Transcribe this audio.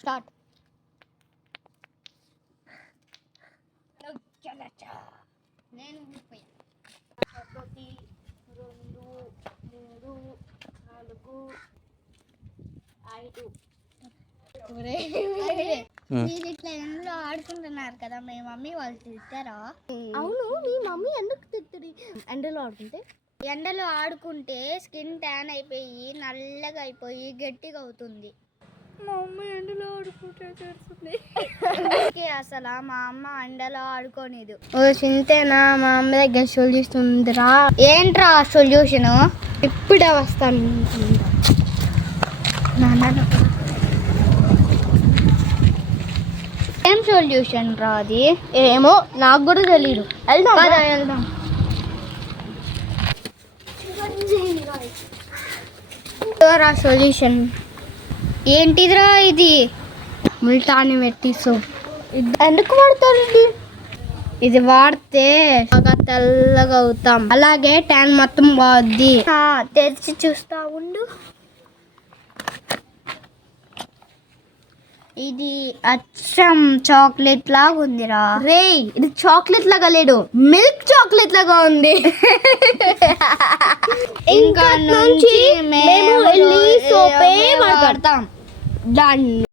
Start. నేను 1 2 3 4 5. మీరు ఇట్లా ఎండలో ఆడుకుంటున్నారు కదా, మీ మమ్మీ వాళ్ళు తిట్టారా? అవును, మీ మమ్మీ ఎందుకు తిట్టది ఎండలో ఆడుకుంటే? ఎండలో ఆడుకుంటే స్కిన్ ట్యాన్ అయిపోయి నల్లగా అయిపోయి గట్టిగా అవుతుంది. మా అమ్మ ఎండలో ఆడుకుంటే తెలుస్తుంది. అసలు మా అమ్మ ఎండలో ఆడుకోనిదు. ఓ చింతేనా, మా అమ్మ దగ్గర సొల్యూషన్ ఉందిరా. ఏంట్రా సొల్యూషన్? ఇప్పుడే వస్తాను. ఏం సొల్యూషన్ రా అది? ఏమో నాకు కూడా తెలియదు. వెళ్దాం. సొల్యూషన్ ఏంటిదిరా ఇది? ముల్టాని మెట్టి సోప్. ఎందుకు వాడతారు ఇది వాడితే బాగా తెల్లగా అవుతాం, అలాగే ట్యాన్ మొత్తం పోద్ది. తెరిచి చూస్తా ఉండు. ఇది అచ్చం చాక్లెట్ లాగా ఉందిరా. రే, ఇది చాక్లెట్ లాగా లేడు, మిల్క్ చాక్లెట్ లాగా ఉంది. ఇంకా నుంచి మేము సోపే వాడతాం. దాన్ని